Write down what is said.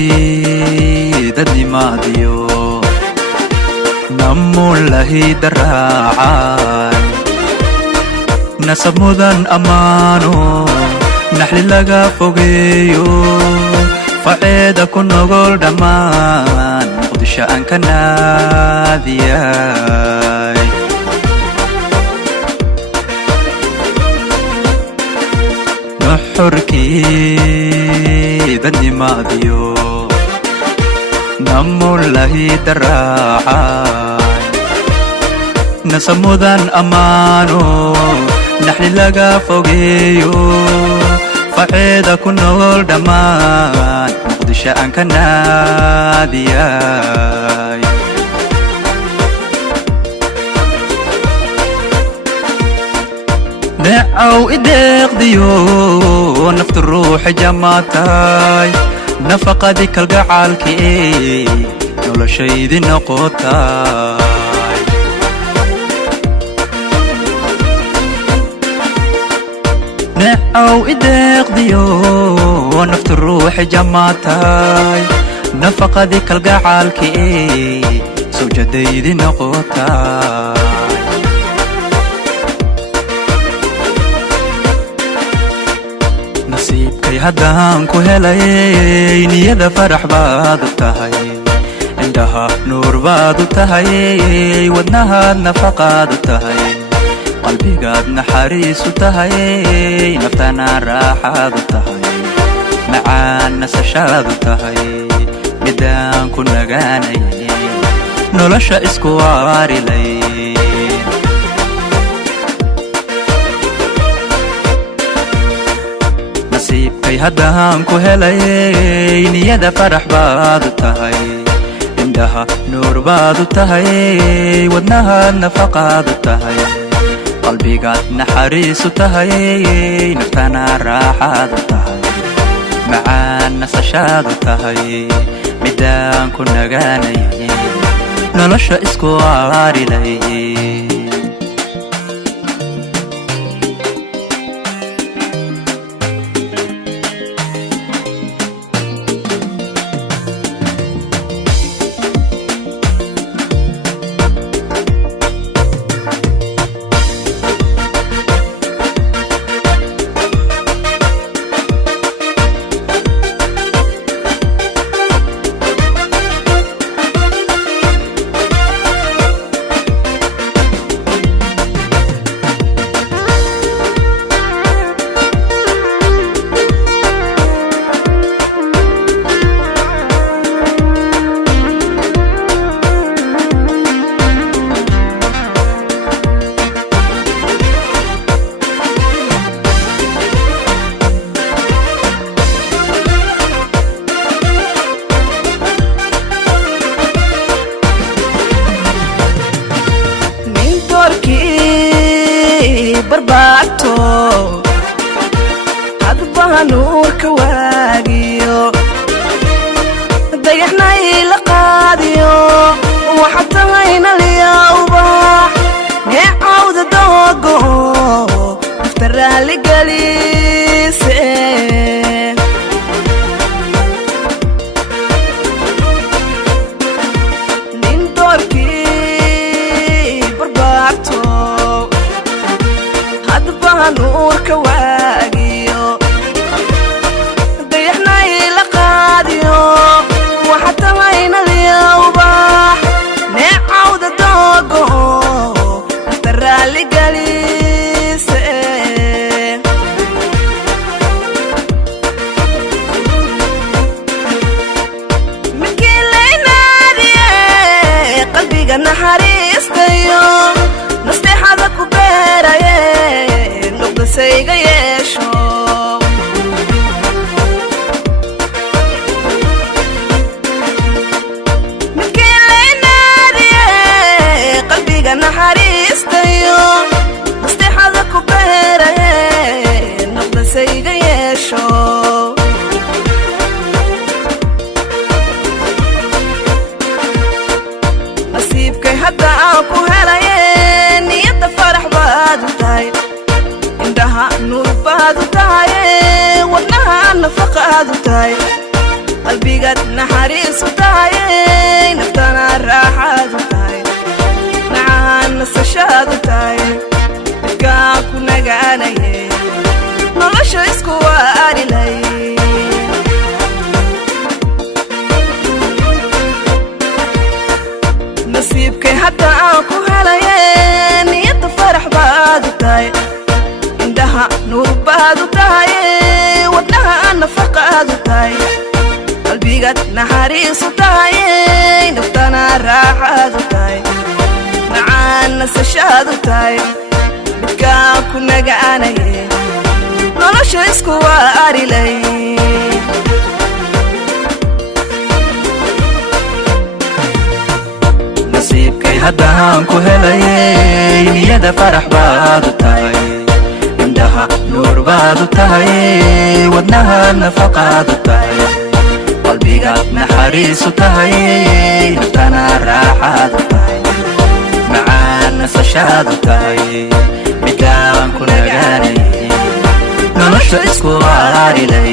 nuxurkii dadnimaadiyo namulahi daraacay nasab mudan ammaano naxli laga fogeeyo faceeda ku nogol dhammaan muqdisho aan ka naadiyay nuxurkii dadnimaadiyo namulahi daraacay nasab mudan ammaano naxli laga fogeeyo faceeda ku nogol dhammaan muqdisho aan ka naadiyay neecaw ideeqdiyo naftu ruuxa jamaatay nafaqadii kalgacaalkii noloshaydii noqotay neecaw ideeqdiyo naftu ruuxa jamaatay nafaqadii kalgacaalkii sawjadaydii noqotay nasiibkay haddaan ku helay niyada farax baad u tahay indhaha nuur baad u tahay wadnahaad nafaqaad u tahay qalbigaad naxariis u tahay naftana raaxaad u tahay macaan nasashaad u tahay midaan ku nagaanay nolosha isku waarilay nasiibkay haddaan ku helay niyada farax baad u tahay indhaha nuur baad u tahay wadnahaad nafaqaad u tahay qalbigaad naxariis u tahay naftana raaxaad u tahay macaan nasashaad u tahay midaan ku nagaanay nolosha isku waarilay barbaarto hadba nuurka waagiyo dayaxna ila qaadiyo waxa tahayna liyawba neecawda doogo iftaraali galise nin doorkii barbaarto nuurka waagiyo dayaxna ila qaadiyo waxa tahayna liyawba neecawda doogo iftaraali galise midkii laynaadiye qalbiga naxariistayo nasteexada ku beeraye sayga yeesho midkii laynaadiye qalbiga naxariistayo nasteexada ku beeraye noqda sayga yeesho nasiibkay hadda aan ku helaye niyada farax baad u tahay indhaha nuur baad u tahay wadnaha nafaqaad u tahay qalbigaad naxariis u tahay naftana raaxaad u tahay macaan nasashaad u tahay midkaan ku nagaanaye nolosha isku waarilay nasiibkay hadda aan ku helaye niyadda farax baad u tahay indhaha nuur baad u tahay wadnaha nafaqaad u tahay qalbigaad naxariis u tahay naftana raaxaad u tahay macaan nasashaad u tahay midkaan ku nagaanaye nolosha isku waarilay nasiibkay haddaan ku helayay niyada farax baad u tahay indhaha nuur baad u tahay wadnaha nafaqaad u tahay qalbigaad naxariis u tahay naftana raaxaad u tahay macaan nasashaad u tahay midkaan ku nagaanay nolosha isku waarilay